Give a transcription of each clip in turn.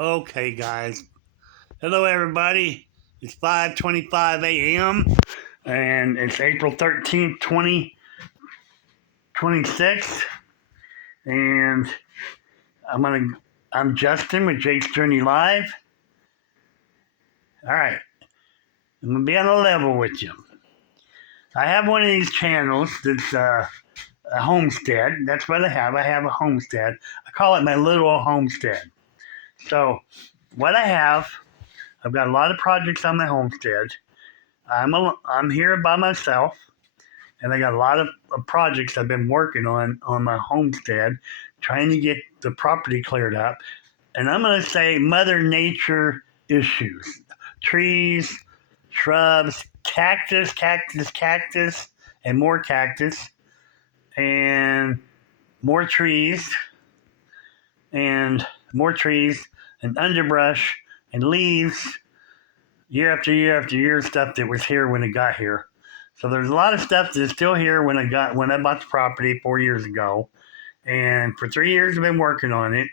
Okay, guys. Hello, everybody. It's 5:25 a.m. and it's April 13th, 2026. And I'm gonna. I'm Justin with Jake's Journey Live. All right, I'm gonna be on a level with you. I have one of these channels that's a homestead. That's what I have. I have a homestead. I call it my Lil Ole Homestead. So, what I have, I've got a lot of projects on my homestead. I'm here by myself, and I got a lot of projects I've been working on my homestead, trying to get the property cleared up. And I'm going to say Mother Nature issues, trees, shrubs, cactus, and more cactus, and more trees, and more trees, and underbrush, and leaves, year after year after year, stuff that was here when it got here. So there's a lot of stuff that's still here when I bought the property 4 years ago, and for 3 years I've been working on it.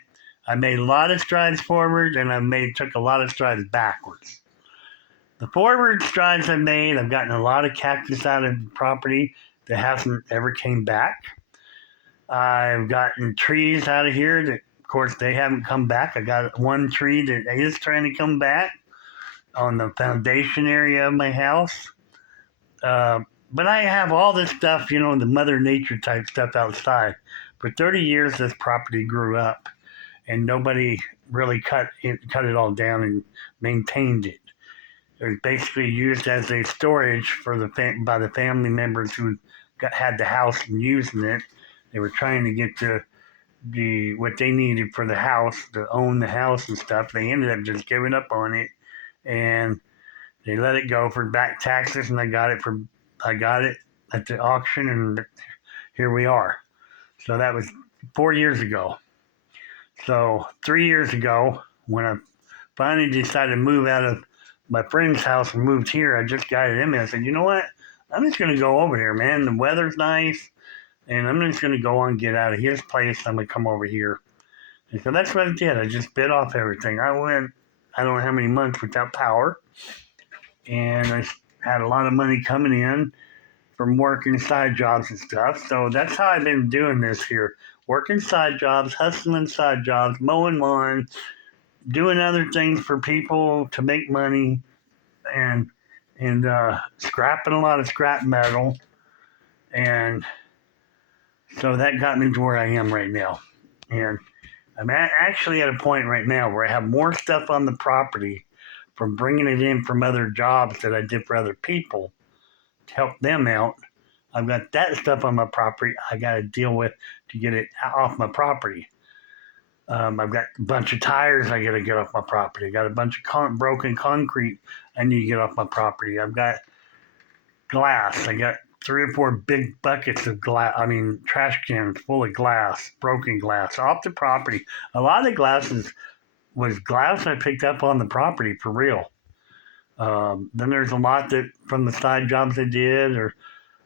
I made a lot of strides forward, and took a lot of strides backwards. The forward strides I've made, I've gotten a lot of cactus out of the property that hasn't ever came back. I've gotten trees out of here that, of course, they haven't come back. I got one tree that is trying to come back on the foundation area of my house. But I have all this stuff, the Mother Nature type stuff outside. For 30 years, this property grew up, and nobody really cut it all down and maintained it. It was basically used as a storage for by the family members who had the house and using it. They were trying to get what they needed for the house, to own the house and stuff. They ended up just giving up on it, and they let it go for back taxes, and I got it at the auction, and here we are. So that was 4 years ago. So 3 years ago, when I finally decided to move out of my friend's house and moved here, I just got it in me. I said, you know what? I'm just going to go over here, man. The weather's nice, and I'm just going to go on and get out of his place. I'm going to come over here. And so that's what I did. I just bit off everything. I don't know how many months without power, and I had a lot of money coming in from working side jobs and stuff. So that's how I've been doing this here. Working side jobs, hustling side jobs, mowing lawn, doing other things for people to make money, and scrapping a lot of scrap metal. And so that got me to where I am right now. And I'm actually at a point right now where I have more stuff on the property from bringing it in from other jobs that I did for other people to help them out. I've got that stuff on my property I got to deal with to get it off my property. I've got a bunch of tires I got to get off my property. I got a bunch of broken concrete I need to get off my property. I've got glass. I got 3 or 4 big buckets of trash cans full of glass, broken glass off the property. A lot of the glass was glass I picked up on the property for real. Then there's a lot that from the side jobs I did, or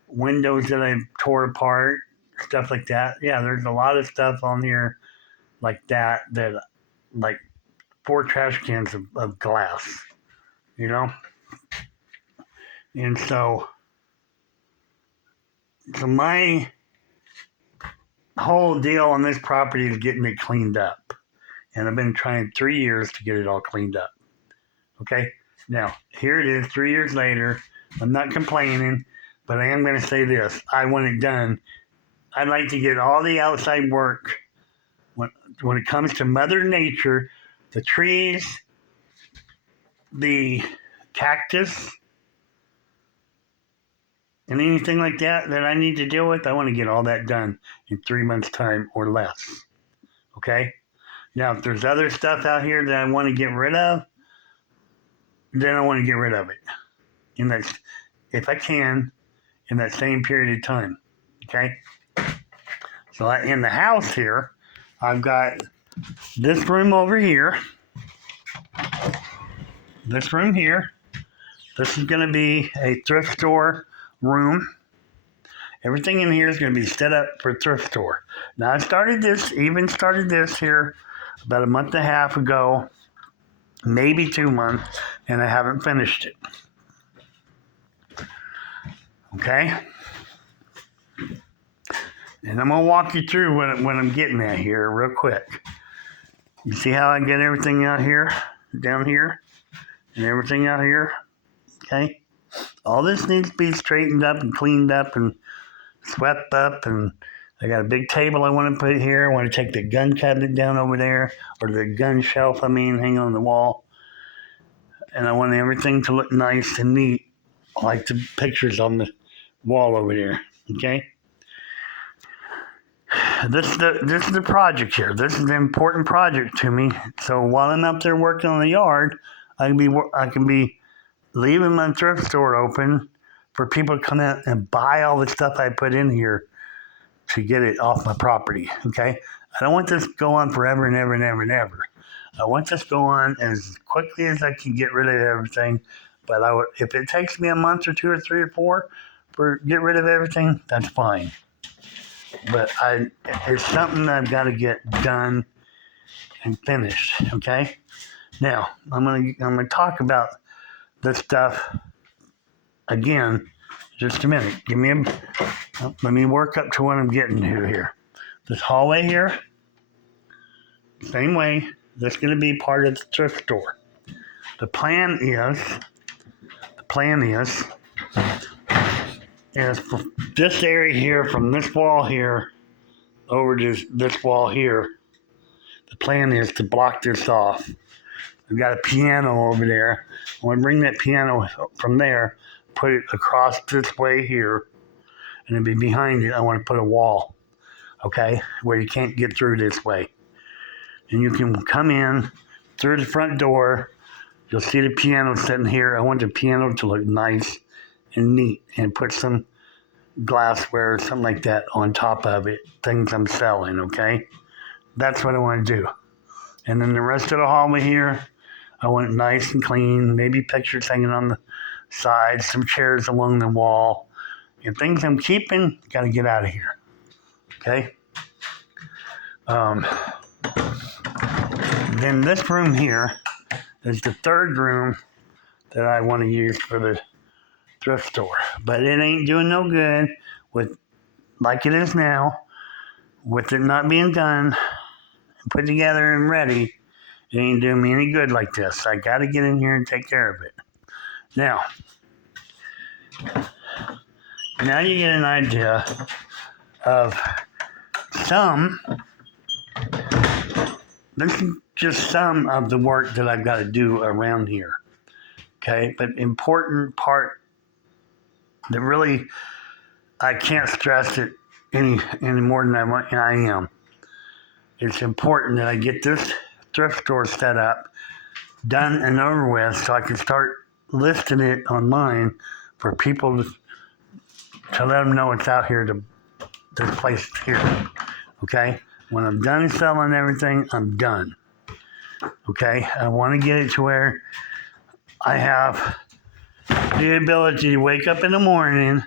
windows that I tore apart, stuff like that. Yeah, there's a lot of stuff on here like that, like 4 trash cans of glass, And so my whole deal on this property is getting it cleaned up. And I've been trying 3 years to get it all cleaned up. Okay? Now, here it is, 3 years later. I'm not complaining, but I am going to say this. I want it done. I'd like to get all the outside work when it comes to Mother Nature, the trees, the cactus, and anything like that I need to deal with. I want to get all that done in 3 months' time or less. Okay? Now, if there's other stuff out here that I want to get rid of, then I want to get rid of it. If I can, in that same period of time. Okay? So in the house here, I've got this room over here. This room here. This is going to be a thrift store room. Everything in here is going to be set up for thrift store. Now, I started this here about a month and a half ago. maybe 2 months, and I haven't finished it. Okay? And I'm going to walk you through what I'm getting at here real quick. You see how I get everything out here, down here, and everything out here? Okay? All this needs to be straightened up and cleaned up and swept up, and I got a big table I want to put here. I want to take the gun cabinet down over there, or the gun shelf, hang on the wall. And I want everything to look nice and neat, like the pictures on the wall over there. Okay? This is the project here. This is an important project to me. So while I'm up there working on the yard, I can be leaving my thrift store open for people to come out and buy all the stuff I put in here to get it off my property. Okay? I don't want this to go on forever and ever and ever and ever. I want this to go on as quickly as I can get rid of everything. But if it takes me a month or 2 or 3 or 4 for get rid of everything, that's fine. But it's something I've got to get done and finished. Okay. Now I'm gonna talk about this stuff again. Just a minute. Let me work up to what I'm getting to here. This hallway here, same way. This is going to be part of the thrift store. The plan is for this area here, from this wall here over to this wall here. The plan is to block this off. I've got a piano over there. I want to bring that piano from there, put it across this way here, and then behind it, I want to put a wall, okay, where you can't get through this way. And you can come in through the front door. You'll see the piano sitting here. I want the piano to look nice and neat, and put some glassware or something like that on top of it, things I'm selling, okay? That's what I want to do. And then the rest of the hallway here, I want it nice and clean, maybe pictures hanging on the side, some chairs along the wall. And things I'm keeping, got to get out of here, okay? Then this room here is the third room that I want to use for the thrift store. But it ain't doing no good with, like it is now, with it not being done, put together and ready. It ain't doing me any good like this. I got to get in here and take care of it. Now you get an idea of this is just some of the work that I've got to do around here. Okay, but important part that really I can't stress it any more than I am. It's important that I get this thrift store set up, done and over with, so I can start listing it online for people to let them know it's out here. This place here. Okay, when I'm done selling everything, I'm done. Okay, I want to get it to where I have the ability to wake up in the morning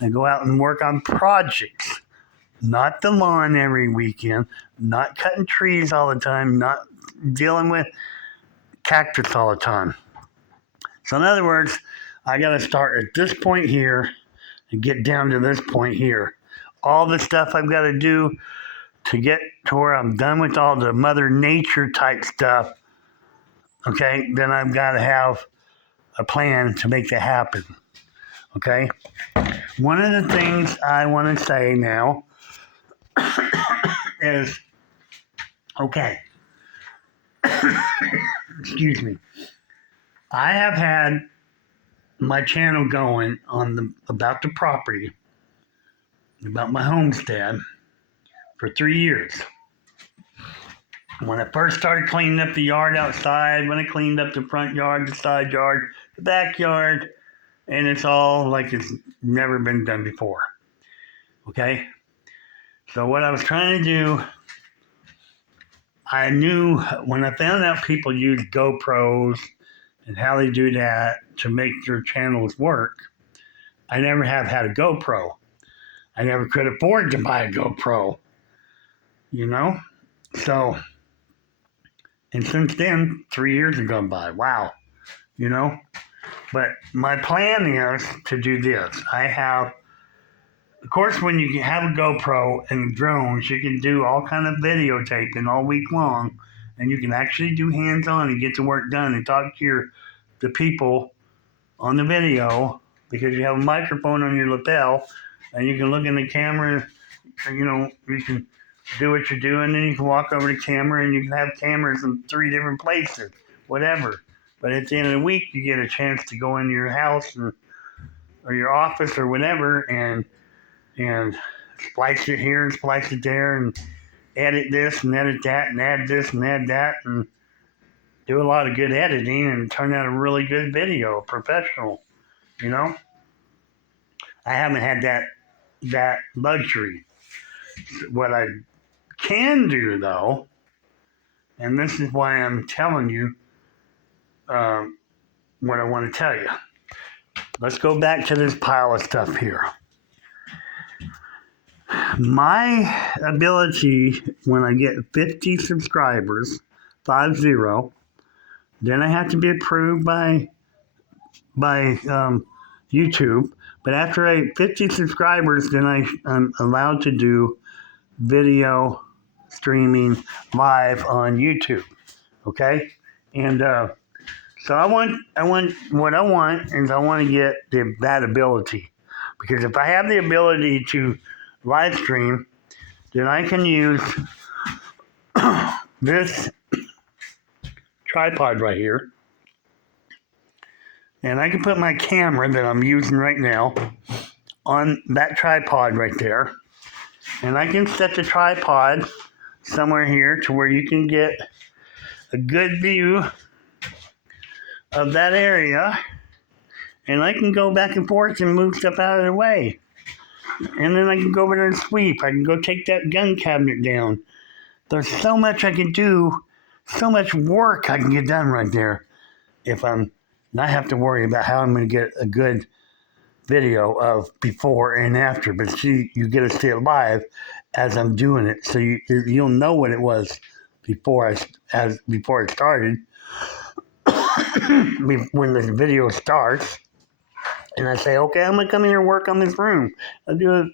and go out and work on projects. Not the lawn every weekend, not cutting trees all the time, not dealing with cactus all the time. So in other words, I got to start at this point here and get down to this point here. All the stuff I've got to do to get to where I'm done with all the Mother Nature type stuff, okay, then I've got to have a plan to make that happen, okay? One of the things I want to say now is, okay, excuse me, I have had my channel going on about the property, about my homestead, for 3 years. When I first started cleaning up the yard outside, when I cleaned up the front yard, the side yard, the backyard, and it's all like it's never been done before. Okay? So what I was trying to do, I knew when I found out people use GoPros and how they do that to make their channels work, I never have had a GoPro. I never could afford to buy a GoPro, you know? So And since then, 3 years have gone by. Wow, you know? But my plan is to do this. I have, of course, when you have a GoPro and drones, you can do all kind of videotaping all week long, and you can actually do hands-on and get the work done and talk to the people on the video because you have a microphone on your lapel, and you can look in the camera. And, you can do what you're doing, and you can walk over to the camera, and you can have cameras in 3 different places, whatever. But at the end of the week, you get a chance to go into your house or your office or whatever, and splice it here and splice it there, and edit this and edit that, and add this and add that, and do a lot of good editing and turn out a really good video, professional. You know, I haven't had that luxury. What I can do though, and this is why I'm telling you what I want to tell you. Let's go back to this pile of stuff here. My ability when I get 50 subscribers, 50, then I have to be approved by YouTube. But after I hit 50 subscribers, then I'm allowed to do video streaming live on YouTube. Okay, and so I want to get that ability, because if I have the ability to live stream, then I can use this tripod right here, and I can put my camera that I'm using right now on that tripod right there, and I can set the tripod somewhere here to where you can get a good view of that area, and I can go back and forth and move stuff out of the way. And then I can go over there and sweep. I can go take that gun cabinet down. There's so much I can do, so much work I can get done right there if I'm not have to worry about how I'm going to get a good video of before and after. But see, you get to see it live as I'm doing it, so you'll know what it was before it started. When the video starts, and I say, okay, I'm going to come in here and work on this room. I do a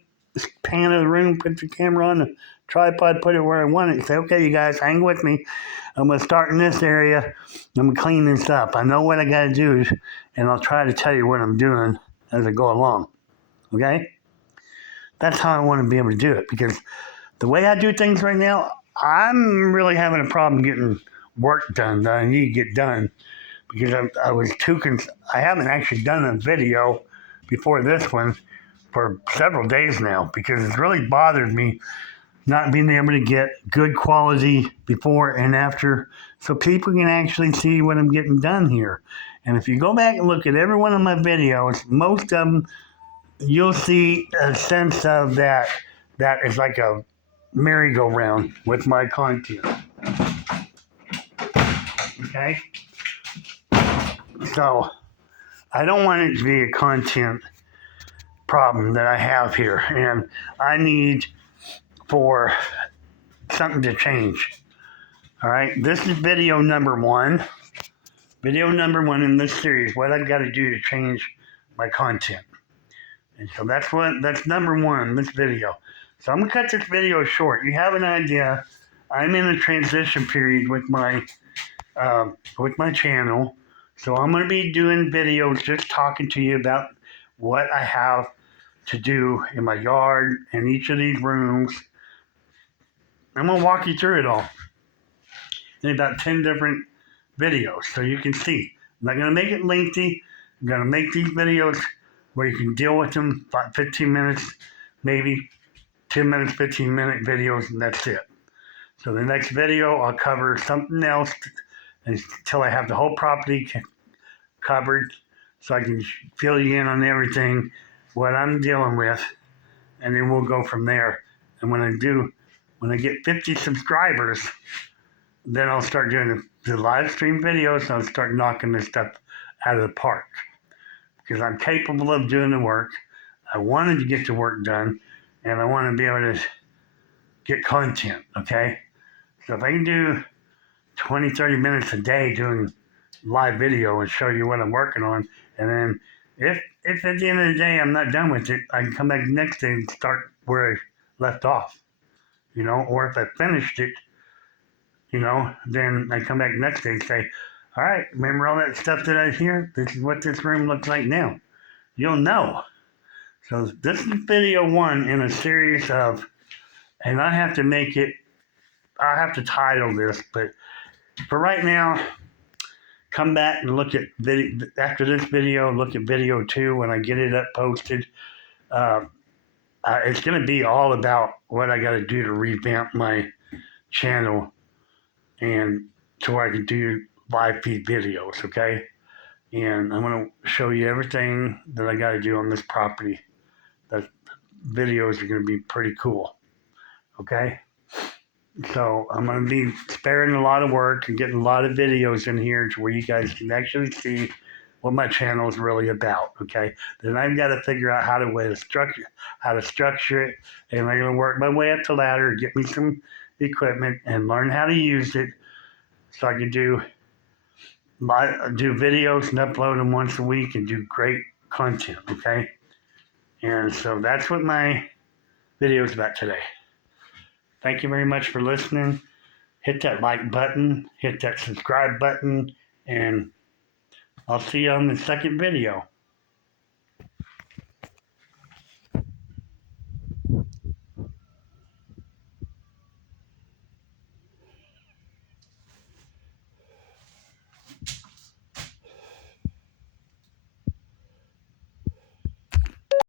pan of the room, put the camera on the tripod, put it where I want it, and say, okay, you guys, hang with me. I'm going to start in this area. I'm going to clean this up. I know what I got to do, and I'll try to tell you what I'm doing as I go along. Okay? That's how I want to be able to do it, because the way I do things right now, I'm really having a problem getting work done that I need to get done, because I was I haven't actually done a video before this one for several days now, because it's really bothered me not being able to get good quality before and after, so people can actually see what I'm getting done here. And if you go back and look at every one of my videos, most of them, you'll see a sense of that is like a merry-go-round with my content. Okay? So I don't want it to be a content problem that I have here, and I need for something to change. All right, this is video number one. Video number one in this series, what I've got to do to change my content. And so that's number one in this video. So I'm going to cut this video short. You have an idea. I'm in a transition period with my channel. So I'm going to be doing videos just talking to you about what I have to do in my yard and each of these rooms. I'm going to walk you through it all in about 10 different videos so you can see. I'm not going to make it lengthy. I'm going to make these videos where you can deal with them 15 minutes, maybe 10 minutes, 15-minute videos, and that's it. So the next video, I'll cover something else until I have the whole property covered, so I can fill you in on everything, what I'm dealing with, and then we'll go from there. And when I get 50 subscribers, then I'll start doing the live stream videos, and I'll start knocking this stuff out of the park, because I'm capable of doing the work. I wanted to get the work done, and I want to be able to get content, okay? So if I can do 20, 30 minutes a day doing live video and show you what I'm working on. And then if at the end of the day I'm not done with it, I can come back next day and start where I left off, or if I finished it, then I come back next day and say, all right, remember all that stuff that I hear? This is what this room looks like now. You'll know. So this is video one in a series of, and I have to title this, but for right now, come back and look at video, after this video, look at video two when I get it up posted. It's going to be all about what I got to do to revamp my channel and to where I can do live feed videos, okay? And I'm going to show you everything that I got to do on this property. The videos are going to be pretty cool, okay? So I'm going to be sparing a lot of work and getting a lot of videos in here to where you guys can actually see what my channel is really about, okay? Then I've got to figure out how to structure it, and I'm going to work my way up the ladder, get me some equipment, and learn how to use it so I can do videos and upload them once a week and do great content, okay? And so that's what my video is about today. Thank you very much for listening. Hit that like button, hit that subscribe button, and I'll see you on the second video.